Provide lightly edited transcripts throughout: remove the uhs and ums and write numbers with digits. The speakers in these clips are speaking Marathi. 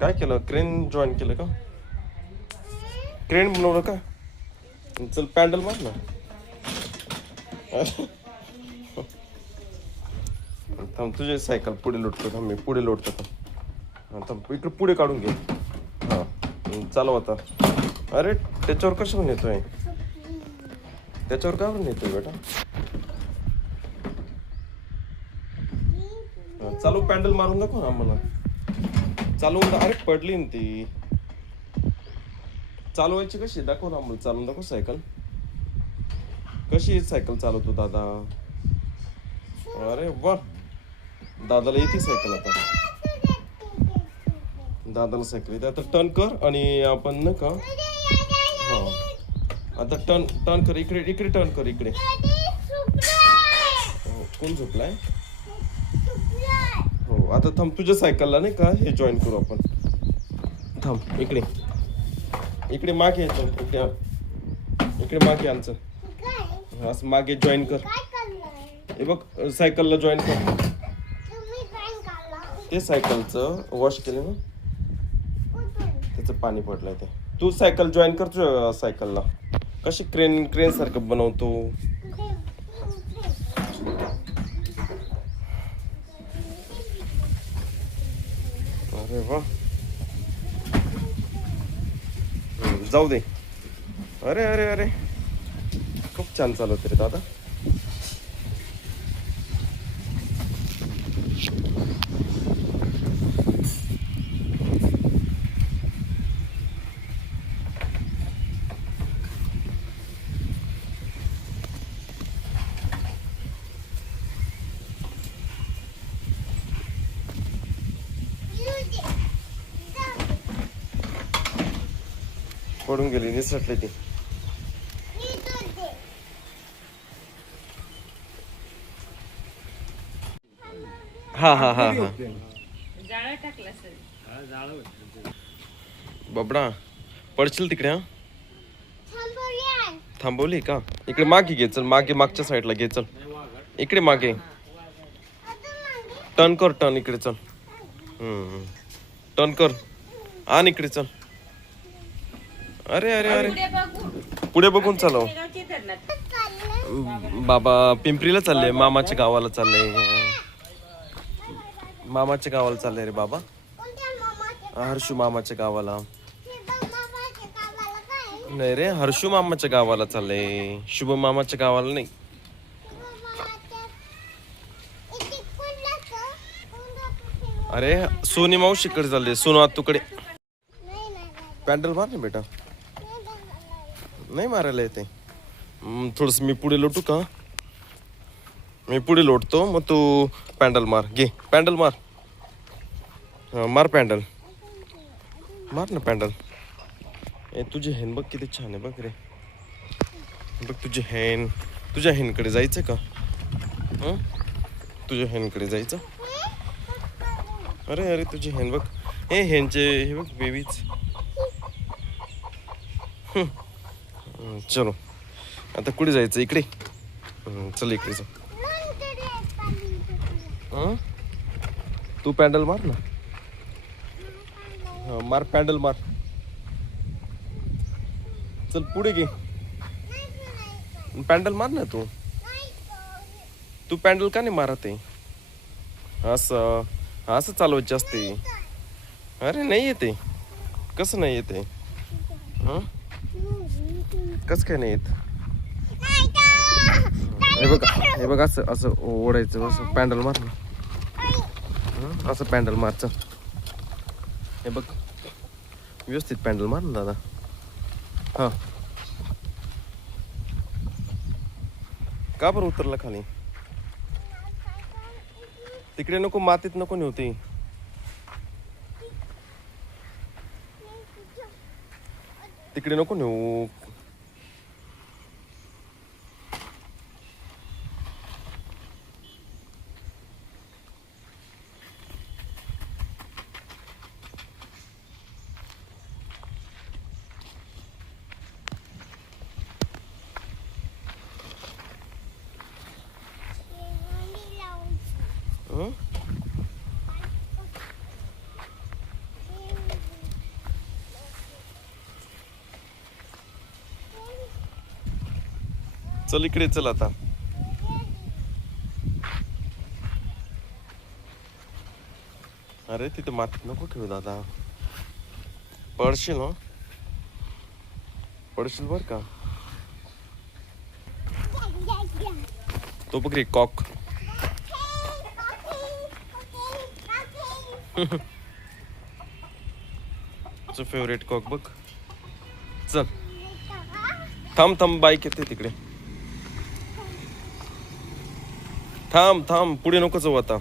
काय केलं? क्रेन जॉईन केलं का? क्रेन बनवलं का? चल पॅन्डल मार ना. थांब तुझे सायकल पुढे लोटतो. थांब मी पुढे लोटतो. थांब इकडे पुढे काढून घे. हां चालव आता. अरे त्याच्यावर कशावर नेतोय? त्याच्यावर का बरं नेतोय बेटा? चालू पॅन्डल मारून दाखव आम्हाला. चालवून अरे पडली ना ती. चालवायची कशी दाखव ना आम्हाला. चालून दाखव सायकल. कशी सायकल चालवतो दादा? अरे वा, दादाला येते सायकल आता. दादाला सायकल येते. आता टर्न कर आणि आपण ना का हा आता टर्न कर. इकडे टर्न कर. इकडे कोण झोपलाय? हो आता थांब. तुझ्या सायकलला नाही का हे जॉईन करू आपण. थांब इकडे मागे येतो. इकडे मागे आमचं असं मागे जॉईन कर. हे बघ सायकलला जॉईन कर. ते सायकलचं वॉश केलं ना, त्याचं पाणी पडलंय ते. तू सायकल जॉईन कर तुझ्या सायकलला. कशी क्रेन सारखं बनवतो. अरे वा, जाऊ दे. अरे अरे अरे खूप छान चालवते रे दादा. पडून गेली, निसटली ती. हा हा हा हा बाबडा पडशील तिकडे. हा थांबवली का? इकडे मागे घे. चल मागे, मागच्या साईडला घे. चल इकडे मागे टर्न कर. टर्न इकडे चल. टर्न कर आणि इकडे चल. अरे अरे अरे पुढे बघून चालव. बाबा पिंपरीला चालले. मामाच्या गावाला चालले. मामाच्या गावाला चालले रे बाबा. हर्षू मामाच्या गावाला. नाही रे, हर्षू मामाच्या गावाला चालले. शुभ मामाच्या गावाला नाही. अरे सोनी मावशीकडे चालले. सोनू आतूकडे. पॅन्डल मार ना बेटा. नाही मारायला येते. थोडस मी पुढे लोटू का? मी पुढे लोटतो मग तू पॅन्डल मार. घे पॅन्डल मार. मार पॅन्डल. मार ना पॅन्डल. तुझी हेन बघ किती छान आहे. बघ रे बघ तुझी हेन. तुझ्या हेनकडे जायचं का? तुझ्या हेनकडे जायचं. अरे अरे तुझी हेन बघ. हे हेनचे हे बघ बेबीच. चलो आता कुठे जायचं? इकडे. चल इकडे जा. तू पॅन्डल मार ना. मार पॅन्डल मार. चल पुढे घे. पॅन्डल मार ना तू. तू पॅन्डल का नाही मारत आहे? असं असं चालवायची असते. अरे नाही येते. कसं नाही येते? कसं काय नाही येत? हे बघ असं असं ओढायचं. असं पॅन्डल मार ना. असं पॅन्डल मार. चल हे बघ व्यवस्थित पॅन्डल मार ना दादा. हा का बरं उतरला खाली? तिकडे नको, मातीत नको नव्हती. तिकडे नको नेऊ. चल इकडे चल आता. अरे तिथे मातीत नको ठेवू दादा, पडशील ना, पडशील बर का. तो बघ रे कॉक. तुझं फेवरेट कॉक बघ. चल थांब थांब, बाईक येते तिकडे. थांब थांब, पुढे नको जाऊ आता,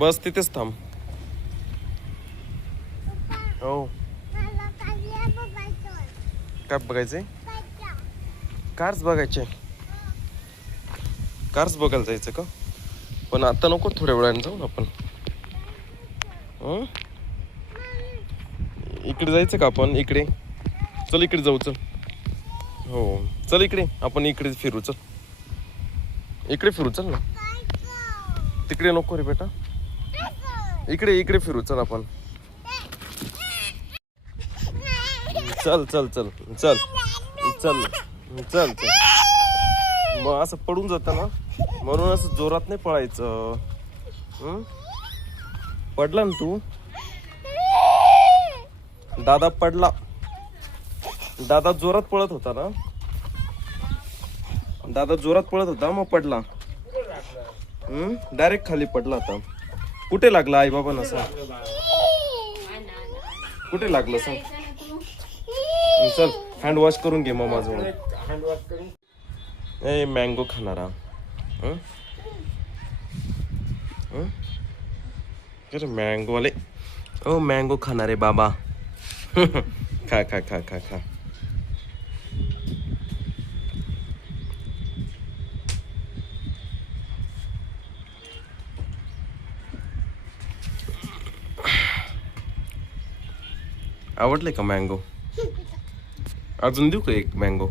बस तिथेच थांब. हो काय बघायचंय? कार्स बघायचे. कार्स बघायला जायचं का? पण आता नको, थोड्या वेळाने जाऊ ना आपण. इकडे जायचं का आपण? इकडे चल, इकडे जाऊ चल. हो चल इकडे, आपण इकडे फिरू चल. इकडे फिरू चल ना. तिकडे नको रे बेटा, इकडे इकडे फिरू चल आपण. चल चल चल चल चल चल चल. मग असं पडून जात ना, म्हणून असं जोरात नाही पळायचं. पडला ना तू, दादा पडला. दादा जोरात पळत होता ना, दादा जोरात पळत होता मग पडला. डायरेक्ट खाली पडला आता. कुठे लागला आई बाबा नसा? कुठे लागलं सांग? चल हँड वॉश करून घे मग माझं. ए मँगो खाणारा, मँगो वाले. ओ मँगो खाणारे बाबा. खा खा खा खा खा. आवडले का मँगो? अजून देऊ का एक मँगो?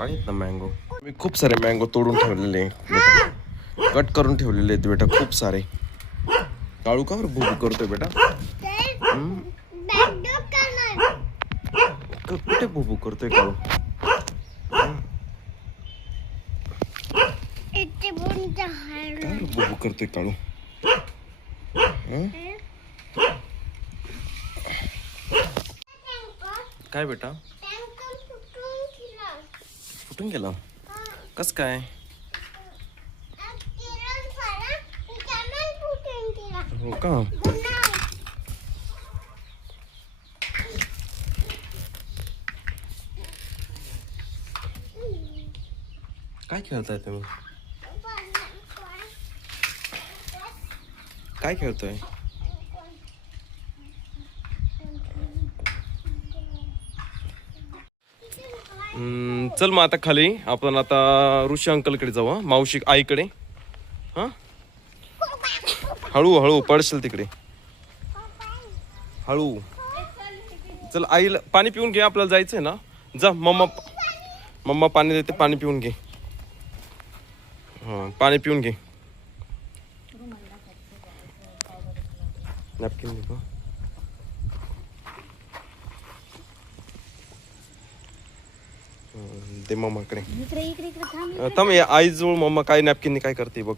आहेत ना मँगो. मी खूप सारे मँगो तोडून ठेवलेले बेटा, कट करून ठेवलेले आहेत बेटा खूप सारे. काळू का बरं भूक करतोय बेटा? कुठे भूबू करतोय काळू? भूबू करतोय काळू. काय बेटा? फुटून गेला? कस काय? हो का? काय खेळताय तुम्ही? काय खेळतोय? चल मग आता खाली आपण आता ऋषी अंकलकडे जाऊ. हा मावशी आईकडे. हा हळू हळू पडशील तिकडे, हळू. चल आईला पाणी पिऊन घे, आपल्याला जायचंय ना. जा मम्मा पाणी देते, पाणी पिऊन घे. हा पाणी पिऊन घे. नॅपकिन दे का? ते मम्माकडे थांब. आई जवळ मम्मा काय नॅपकिन काय करते बघ.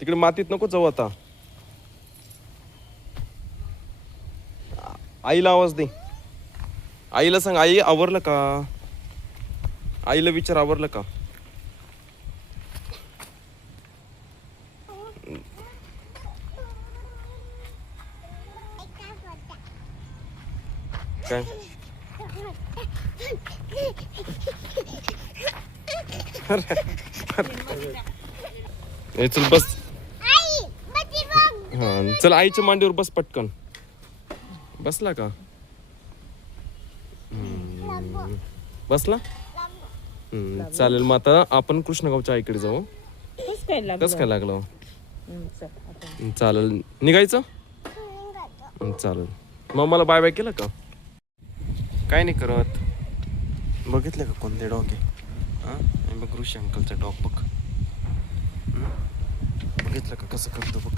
तिकडे मातीत नको जाऊ आता. आईला आवाज दे. आईला सांग, आई आवरलं का? आईला विचार आवरलं का? काय चल बस. हा चल आईच्या मांडीवर बस पटकन. बसला का? बसला. चालेल मग आता आपण कृष्णगावच्या आईकडे जाऊ. कस काय लागलं? चालेल निघायचं. चालेल मग मला बाय बाय केलं का? काय नाही करत. बघितलं का कोणते डॉग आहे? हां बघ ऋषी अंकलचा डॉग बघ. बघितलं का कसं करतो बघ.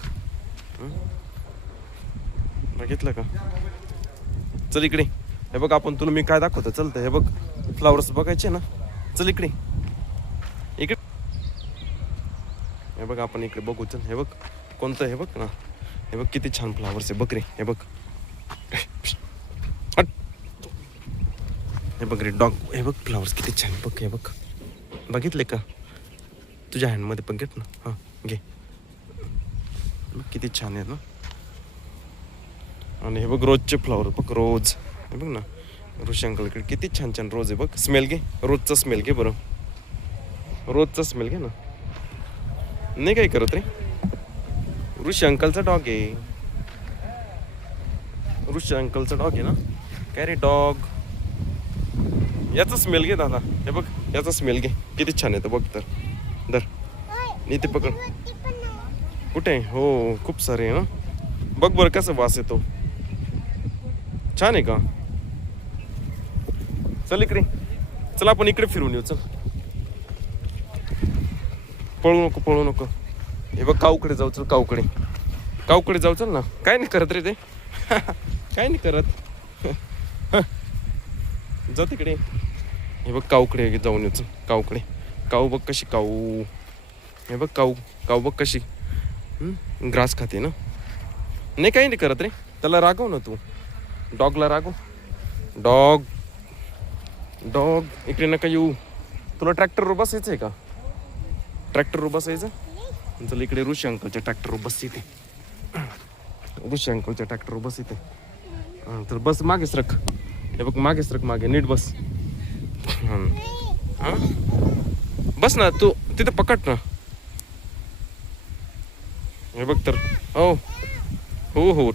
बघितलं का? चल इकडे. हे बघ आपण तुला मी काय दाखवतो चलतं. हे बघ फ्लावर्स बघायचे ना. चल इकडे इकडे. हे बघ आपण इकडे बघू. चल हे बघ कोणतं. हे बघ ना. हे बघ किती छान फ्लावर्स आहे बघ रे. हे बघ. हे बघ रे डॉग. हे बघ फ्लावर्स किती छान बघ. हे बघ बघितले का? तुझ्या हँडमध्ये पण घेत ना. हां घे. किती छान आहेत ना. आणि हे बघ रोजचे फ्लावर बघ. रोज हे बघ ना. ऋषी अंकलकडे किती छान छान रोज आहे बघ. स्मेल घे. रोजचा स्मेल घे बरं. रोजचा स्मेल घे ना. नाही काय करत रे. ऋषी अंकलचा डॉग आहे. ऋषी अंकलचा डॉग आहे ना. काय रे डॉग. याचा स्मेल घे दादा. हे बघ याचा स्मेल घे. किती छान येतं बघ. तर धर. इथे पकड. कुठे? हो खूप सारे आहे ना. बघ बरं कसं वास येतो. छान आहे का? चल इकडे. चल आपण इकडे फिरून येऊ. चल. पळू नको पळू नको. हे बघ काऊकडे जाऊ. चल काऊकडे. काऊकडे जाऊ. चल ना. काय नाही करत रे ते. काय नाही करत. जा तिकडे. हे बघ काऊकडे जाऊन येऊ. चल काऊकडे. काऊ बघ कशी. काऊ. हे बघ काऊ. काऊ बघ कशी ग्रास खाते ना. नाही काही नाही करत रे. त्याला रागव ना तू. डॉगला रागव. डॉग डॉग इकडे नका येऊ. तुला ट्रॅक्टरवर बसायचं आहे का? ट्रॅक्टरवर बसायचं. चल इकडे ऋषी अंकलच्या ट्रॅक्टरवर बस. इथे ऋषी अंकलच्या ट्रॅक्टरवर बस इथे. तर बस मागे सरक. हे बघ मागे सरक. मागे नीट बस. हां बस ना तू तिथे पकड ना. हे बघ तर. हो हो हो.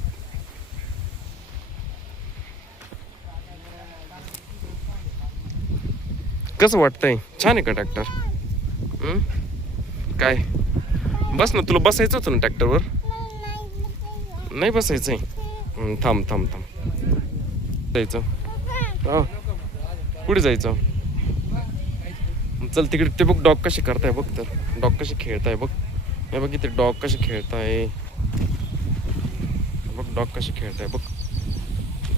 कसं वाटतंय? छान आहे का ट्रॅक्टर? काय बस ना. तुला बसायचं होतं ना ट्रॅक्टरवर. नाही बसायचंय. थांब थांब थांब. जायचं. हा कुठे जायचं? चल तिकडे. ते बघ डॉग कसे करताय बघ. तर डॉग कसे खेळताय बघ. हे बघ इथे डॉग कसे खेळताय बघ. डॉग कसे खेळताय बघ.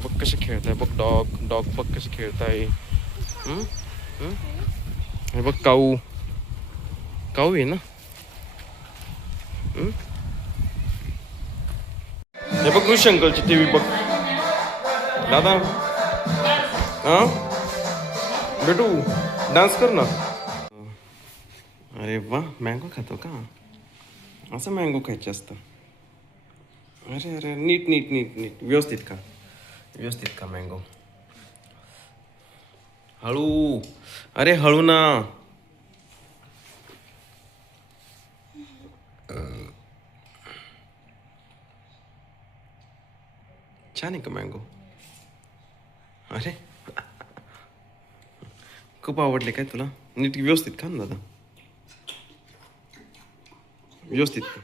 बघ कसे खेळताय बघ. डॉग डॉग बघ कसे खेळताय. हे बघ काऊ. काऊ आहे ना. हे बघ ऋषी अंकलची टीव्ही बघ दादा. हा बेटू डान्स कर ना. अरे वा मँगो खातो का? असं मँगो खायचं असतं. अरे अरे नीट नीट नीट नीट. व्यवस्थित का? व्यवस्थित का मँगो. हळू. अरे हळू ना. छान आहे का मँगो? अरे खूप आवडले काय तुला? नीट व्यवस्थित खा ना दादा. व्यवस्थित खा.